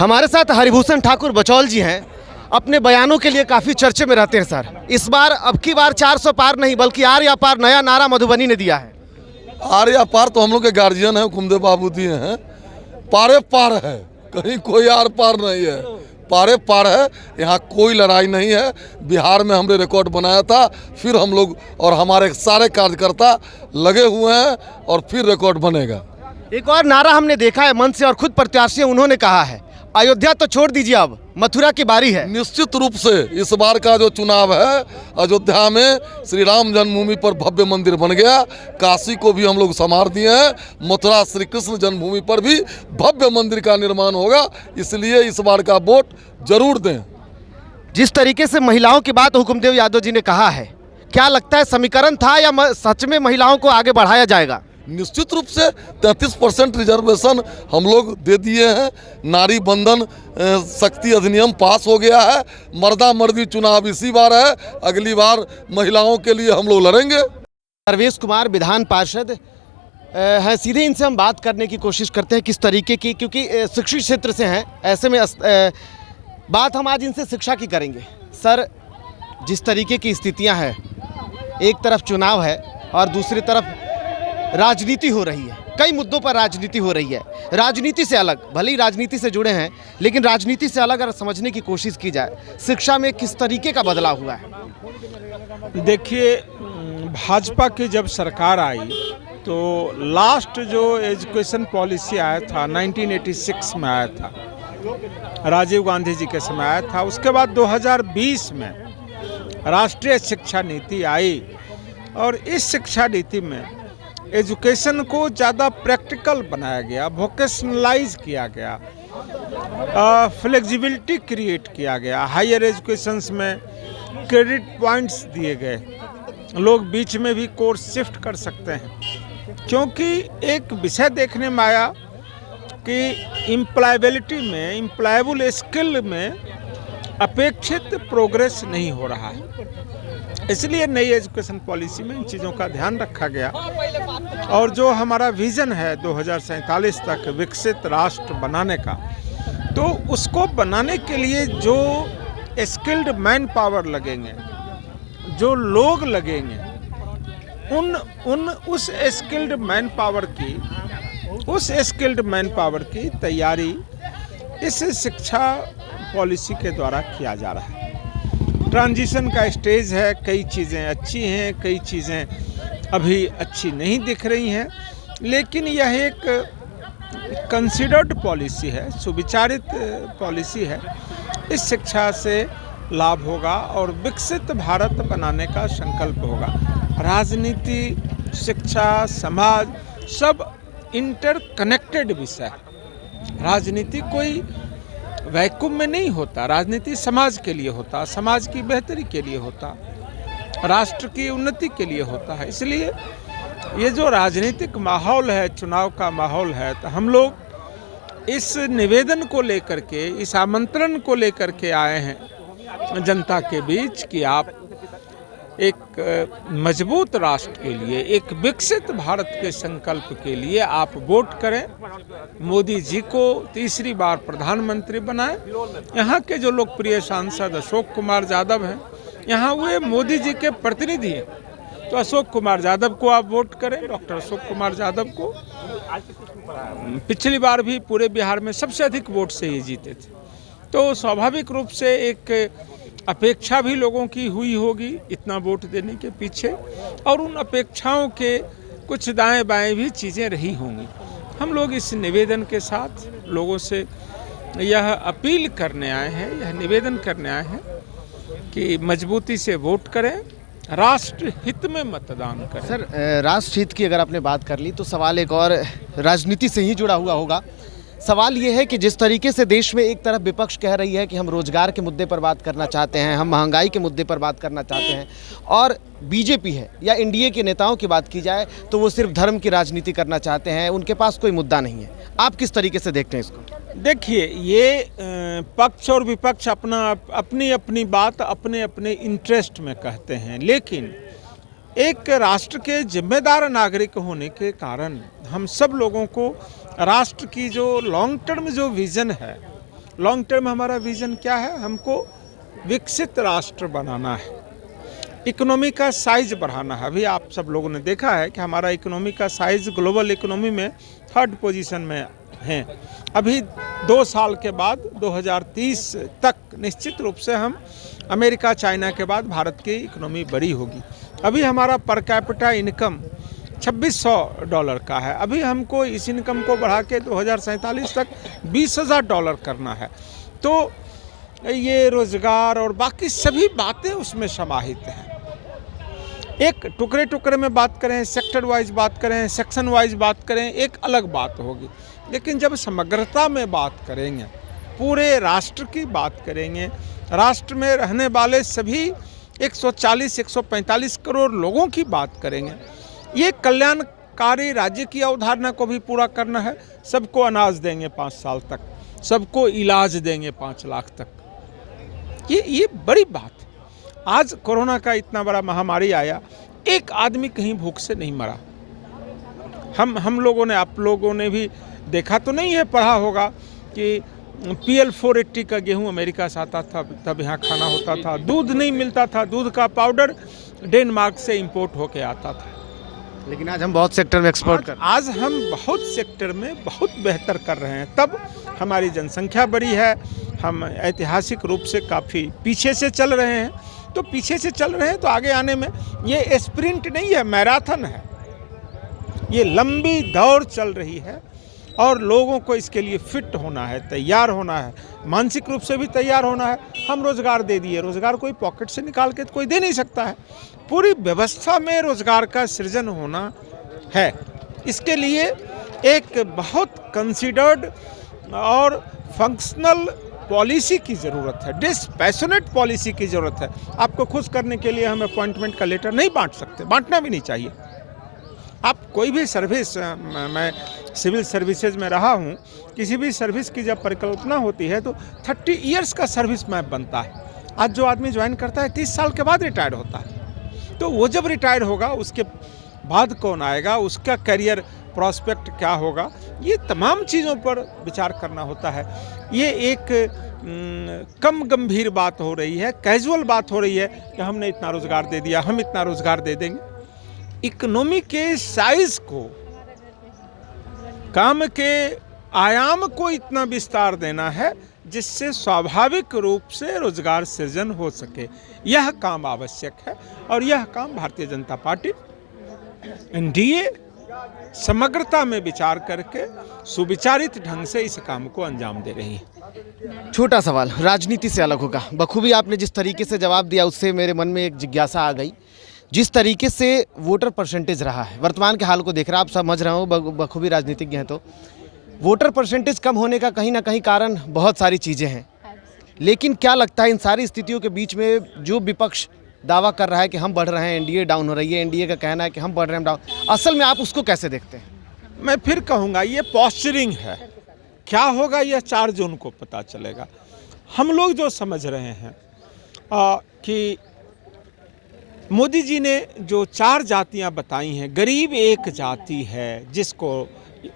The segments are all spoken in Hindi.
हमारे साथ हरिभूषण ठाकुर बचौल जी हैं। अपने बयानों के लिए काफ़ी चर्चे में रहते हैं सर। इस बार अब की बार 400 पार नहीं बल्कि आर या पार नया नारा मधुबनी ने दिया है। आर या पार तो हम लोग के गार्जियन हैं, कुमदे बाबू दिए हैं। पारे पार है, कहीं कोई आर पार नहीं है, पारे पार है। यहाँ कोई लड़ाई नहीं है। बिहार में हमने रिकॉर्ड बनाया था, फिर हम लोग और हमारे सारे कार्यकर्ता लगे हुए हैं और फिर रिकॉर्ड बनेगा। एक और नारा हमने देखा है मन से और खुद प्रत्याशी उन्होंने कहा है, अयोध्या तो छोड़ दीजिए अब मथुरा की बारी है। निश्चित रूप से इस बार का जो चुनाव है, अयोध्या में श्री राम जन्मभूमि पर भव्य मंदिर बन गया। काशी को भी हम लोग संवार दिए हैं, मथुरा श्री कृष्ण जन्मभूमि पर भी भव्य मंदिर का निर्माण होगा। इसलिए इस बार का वोट जरूर दें। जिस तरीके से महिलाओं की बात हुकुमदेव यादव जी ने कहा है, क्या लगता है समीकरण था या सच में महिलाओं को आगे बढ़ाया जाएगा? निश्चित रूप से 33% रिजर्वेशन हम लोग दे दिए हैं। नारी बंधन शक्ति अधिनियम पास हो गया है। मर्दा मर्दी चुनाव इसी बार है, अगली बार महिलाओं के लिए हम लोग लड़ेंगे। परवेश कुमार विधान पार्षद हैं, सीधे इनसे हम बात करने की कोशिश करते हैं किस तरीके की, क्योंकि शिक्षित क्षेत्र से हैं। ऐसे में बात हम आज इनसे शिक्षा की करेंगे। सर, जिस तरीके की स्थितियां हैं, एक तरफ चुनाव है और दूसरी तरफ राजनीति हो रही है, कई मुद्दों पर राजनीति हो रही है। राजनीति से अलग, भले ही राजनीति से जुड़े हैं, लेकिन राजनीति से अलग अगर समझने की कोशिश की जाए, शिक्षा में किस तरीके का बदलाव हुआ है? देखिए, भाजपा की जब सरकार आई तो लास्ट जो एजुकेशन पॉलिसी आया था 1986 में आया था, राजीव गांधी जी के समय आया था। उसके बाद 2020 में राष्ट्रीय शिक्षा नीति आई और इस शिक्षा नीति में एजुकेशन को ज़्यादा प्रैक्टिकल बनाया गया, वोकेशनलाइज किया गया, फ्लेक्सिबिलिटी क्रिएट किया गया। हायर एजुकेशंस में क्रेडिट पॉइंट्स दिए गए, लोग बीच में भी कोर्स शिफ्ट कर सकते हैं। क्योंकि एक विषय देखने में आया कि एम्प्लॉयबिलिटी में, एम्प्लॉयबल स्किल में अपेक्षित प्रोग्रेस नहीं हो रहा है। इसलिए नई एजुकेशन पॉलिसी में इन चीज़ों का ध्यान रखा गया और जो हमारा विज़न है 2047 तक विकसित राष्ट्र बनाने का, तो उसको बनाने के लिए जो स्किल्ड मैन पावर लगेंगे, जो लोग लगेंगे, उस स्किल्ड मैन पावर की तैयारी इस शिक्षा पॉलिसी के द्वारा किया जा रहा है। ट्रांजिशन का स्टेज है, कई चीज़ें अच्छी हैं, कई चीज़ें अभी अच्छी नहीं दिख रही हैं, लेकिन यह एक कंसिडर्ड पॉलिसी है, सुविचारित पॉलिसी है। इस शिक्षा से लाभ होगा और विकसित भारत बनाने का संकल्प होगा। राजनीति, शिक्षा, समाज सब इंटरकनेक्टेड विषय। राजनीति कोई वैक्यूम में नहीं होता, राजनीति समाज के लिए होता, समाज की बेहतरी के लिए होता, राष्ट्र की उन्नति के लिए होता है। इसलिए ये जो राजनीतिक माहौल है, चुनाव का माहौल है, तो हम लोग इस निवेदन को लेकर के, इस आमंत्रण को लेकर के आए हैं जनता के बीच कि आप एक मजबूत राष्ट्र के लिए, एक विकसित भारत के संकल्प के लिए आप वोट करें, मोदी जी को तीसरी बार प्रधानमंत्री बनाएं। यहाँ के जो लोकप्रिय सांसद अशोक कुमार यादव हैं, यहाँ वे मोदी जी के प्रतिनिधि हैं, तो अशोक कुमार यादव को आप वोट करें, डॉक्टर अशोक कुमार यादव को। पिछली बार भी पूरे बिहार में सबसे अधिक वोट से ये जीते थे, तो स्वाभाविक रूप से एक अपेक्षा भी लोगों की हुई होगी इतना वोट देने के पीछे, और उन अपेक्षाओं के कुछ दाएं बाएं भी चीज़ें रही होंगी। हम लोग इस निवेदन के साथ लोगों से यह अपील करने आए हैं, यह निवेदन करने आए हैं कि मजबूती से वोट करें, राष्ट्र हित में मतदान करें। सर, राष्ट्र हित की अगर आपने बात कर ली तो सवाल एक और राजनीति से ही जुड़ा हुआ होगा। सवाल ये है कि जिस तरीके से देश में एक तरफ विपक्ष कह रही है कि हम रोजगार के मुद्दे पर बात करना चाहते हैं, हम महंगाई के मुद्दे पर बात करना चाहते हैं, और बीजेपी है या एनडीए के नेताओं की बात की जाए तो वो सिर्फ धर्म की राजनीति करना चाहते हैं, उनके पास कोई मुद्दा नहीं है। आप किस तरीके से देखते हैं इसको? देखिए, ये पक्ष और विपक्ष अपनी अपनी बात अपने अपने इंटरेस्ट में कहते हैं, लेकिन एक राष्ट्र के जिम्मेदार नागरिक होने के कारण हम सब लोगों को राष्ट्र की जो लॉन्ग टर्म जो विज़न है, लॉन्ग टर्म हमारा विजन क्या है? हमको विकसित राष्ट्र बनाना है, इकोनॉमी का साइज बढ़ाना है। अभी आप सब लोगों ने देखा है कि हमारा इकोनॉमी का साइज ग्लोबल इकोनॉमी में 3rd पोजीशन में है। अभी 2 साल के बाद 2030 तक निश्चित रूप से हम अमेरिका चाइना के बाद भारत की इकोनॉमी बड़ी होगी। अभी हमारा पर कैपिटा इनकम $2600 का है। अभी हमको इस इनकम को बढ़ा के 2047 तक $20,000 करना है। तो ये रोजगार और बाकी सभी बातें उसमें समाहित हैं। एक टुकड़े टुकड़े में बात करें, सेक्टर वाइज बात करें, सेक्शन वाइज बात करें, एक अलग बात होगी। लेकिन जब समग्रता में बात करेंगे, पूरे राष्ट्र की बात करेंगे, राष्ट्र में रहने वाले सभी 140-145 करोड़ लोगों की बात करेंगे, ये कल्याणकारी राज्य की अवधारणा को भी पूरा करना है। सबको अनाज देंगे 5 साल तक, सबको इलाज देंगे 5 लाख तक। ये बड़ी बात है। आज कोरोना का इतना बड़ा महामारी आया, एक आदमी कहीं भूख से नहीं मरा। हम लोगों ने, आप लोगों ने भी देखा तो नहीं है, पढ़ा होगा कि PL 480 का गेहूं अमेरिका से आता था, तब यहाँ खाना होता था। दूध नहीं मिलता था, दूध का पाउडर डेनमार्क से इंपोर्ट होके आता था। लेकिन आज हम बहुत सेक्टर में एक्सपोर्ट कर, आज हम बहुत सेक्टर में बहुत बेहतर कर रहे हैं। तब हमारी जनसंख्या बड़ी है, हम ऐतिहासिक रूप से काफ़ी पीछे से चल रहे हैं। तो पीछे से चल रहे हैं तो आगे आने में ये स्प्रिंट नहीं है, मैराथन है। ये लंबी दौड़ चल रही है और लोगों को इसके लिए फिट होना है, तैयार होना है, मानसिक रूप से भी तैयार होना है। हम रोज़गार दे दिए, रोज़गार कोई पॉकेट से निकाल के तो कोई दे नहीं सकता है। पूरी व्यवस्था में रोज़गार का सृजन होना है। इसके लिए एक बहुत कंसिडर्ड और फंक्शनल पॉलिसी की ज़रूरत है, डिस्पैशनेट पॉलिसी की ज़रूरत है। आपको खुश करने के लिए हम अपॉइंटमेंट का लेटर नहीं बांट सकते, बांटना भी नहीं चाहिए। आप कोई भी सर्विस, मैं सिविल सर्विसेज में रहा हूँ, किसी भी सर्विस की जब परिकल्पना होती है तो 30 इयर्स का सर्विस मैप बनता है। आज जो आदमी ज्वाइन करता है 30 साल के बाद रिटायर्ड होता है। तो वो जब रिटायर्ड होगा उसके बाद कौन आएगा, उसका करियर प्रॉस्पेक्ट क्या होगा, ये तमाम चीज़ों पर विचार करना होता है। ये एक कम गंभीर बात हो रही है, कैजुअल बात हो रही है कि हमने इतना रोज़गार दे दिया, हम इतना रोज़गार दे देंगे। इकोनॉमी के साइज को, काम के आयाम को इतना विस्तार देना है जिससे स्वाभाविक रूप से रोजगार सृजन हो सके। यह काम आवश्यक है और यह काम भारतीय जनता पार्टी NDA समग्रता में विचार करके सुविचारित ढंग से इस काम को अंजाम दे रही है। छोटा सवाल, राजनीति से अलग होगा। बखूबी आपने जिस तरीके से जवाब दिया उससे मेरे मन में एक जिज्ञासा आ गई। जिस तरीके से वोटर परसेंटेज रहा है, वर्तमान के हाल को देख रहा, आप समझ रहे हो, बखूबी राजनीतिज्ञ हैं, तो वोटर परसेंटेज कम होने का कहीं ना कहीं कारण बहुत सारी चीज़ें हैं। लेकिन क्या लगता है इन सारी स्थितियों के बीच में जो विपक्ष दावा कर रहा है कि हम बढ़ रहे हैं, NDA डाउन हो रही है, NDA का कहना है कि हम बढ़ रहे हैं डाउन, असल में आप उसको कैसे देखते हैं? मैं फिर कहूँगा ये पॉस्चरिंग है। क्या होगा यह 4 जून को पता चलेगा। हम लोग जो समझ रहे हैं कि मोदी जी ने जो 4 जातियां बताई हैं, गरीब एक जाति है जिसको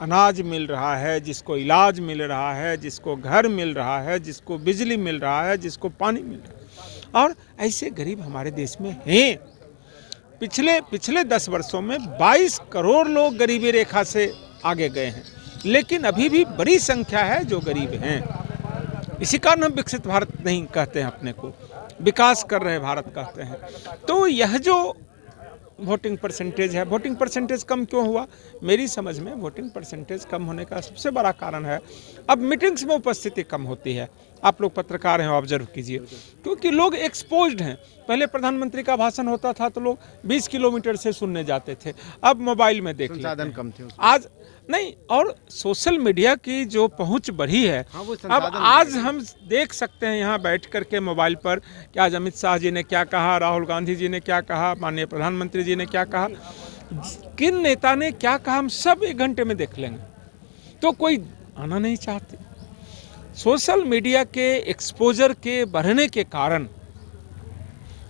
अनाज मिल रहा है, जिसको इलाज मिल रहा है, जिसको घर मिल रहा है, जिसको बिजली मिल रहा है, जिसको पानी मिल रहा है। और ऐसे गरीब हमारे देश में हैं। पिछले 10 वर्षों में 22 करोड़ लोग गरीबी रेखा से आगे गए हैं, लेकिन अभी भी बड़ी संख्या है जो गरीब हैं। इसी कारण हम विकसित भारत नहीं कहते हैं अपने को, विकास कर रहे भारत कहते हैं। तो यह जो वोटिंग परसेंटेज है, वोटिंग परसेंटेज कम क्यों हुआ? मेरी समझ में वोटिंग परसेंटेज कम होने का सबसे बड़ा कारण है अब मीटिंग्स में उपस्थिति कम होती है। आप लोग पत्रकार हैं, ऑब्जर्व कीजिए, क्योंकि लोग एक्सपोज्ड हैं। पहले प्रधानमंत्री का भाषण होता था तो लोग 20 किलोमीटर से सुनने जाते थे, अब मोबाइल में देख लेते हैं। कम थे आज नहीं, और सोशल मीडिया की जो पहुंच बढ़ी है, अब आज हम देख सकते हैं यहाँ बैठ करके मोबाइल पर कि आज अमित शाह जी ने क्या कहा, राहुल गांधी जी ने क्या कहा, माननीय प्रधानमंत्री जी ने क्या कहा, किन नेता ने क्या कहा, हम सब 1 घंटे में देख लेंगे। तो कोई आना नहीं चाहते। सोशल मीडिया के एक्सपोजर के बढ़ने के कारण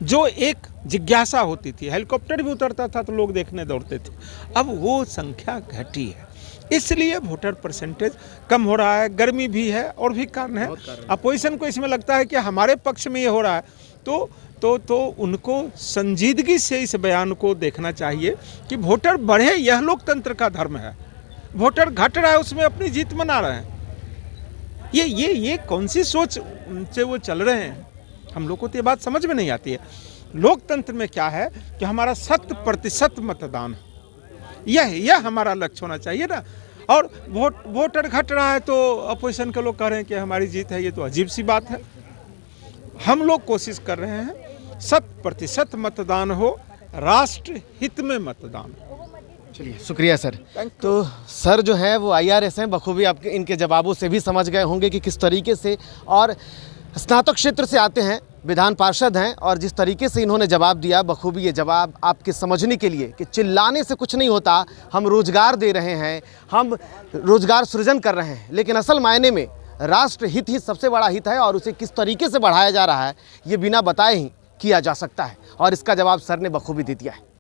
जो एक जिज्ञासा होती थी, हेलीकॉप्टर भी उतरता था तो लोग देखने दौड़ते थे, अब वो संख्या घटी है। इसलिए वोटर परसेंटेज कम हो रहा है। गर्मी भी है और भी कारण है। अपोजिशन को इसमें लगता है कि हमारे पक्ष में ये हो रहा है, तो उनको संजीदगी से इस बयान को देखना चाहिए कि वोटर बढ़े, यह लोकतंत्र का धर्म है। वोटर घट रहा है, उसमें अपनी जीत मना रहे हैं। ये कौन सी सोच से वो चल रहे हैं, हम लोग को तो ये बात समझ में नहीं आती है। लोकतंत्र में क्या है कि हमारा 100% मतदान, यह हमारा लक्ष्य होना चाहिए ना। और वोटर घट रहा है तो अपोजिशन के लोग कह रहे हैं कि हमारी जीत है, ये तो अजीब सी बात है। हम लोग कोशिश कर रहे हैं 100% मतदान हो, राष्ट्र हित में मतदान। चलिए, शुक्रिया सर। तो सर जो है वो IRS हैं, बखूबी आपके इनके जवाबों से भी समझ गए होंगे कि किस तरीके से, और स्नातक क्षेत्र से आते हैं, विधान पार्षद हैं, और जिस तरीके से इन्होंने जवाब दिया, बखूबी ये जवाब आपके समझने के लिए कि चिल्लाने से कुछ नहीं होता, हम रोजगार दे रहे हैं, हम रोजगार सृजन कर रहे हैं, लेकिन असल मायने में राष्ट्र हित ही सबसे बड़ा हित है, और उसे किस तरीके से बढ़ाया जा रहा है ये बिना बताए ही किया जा सकता है, और इसका जवाब सर ने बखूबी दे दिया है।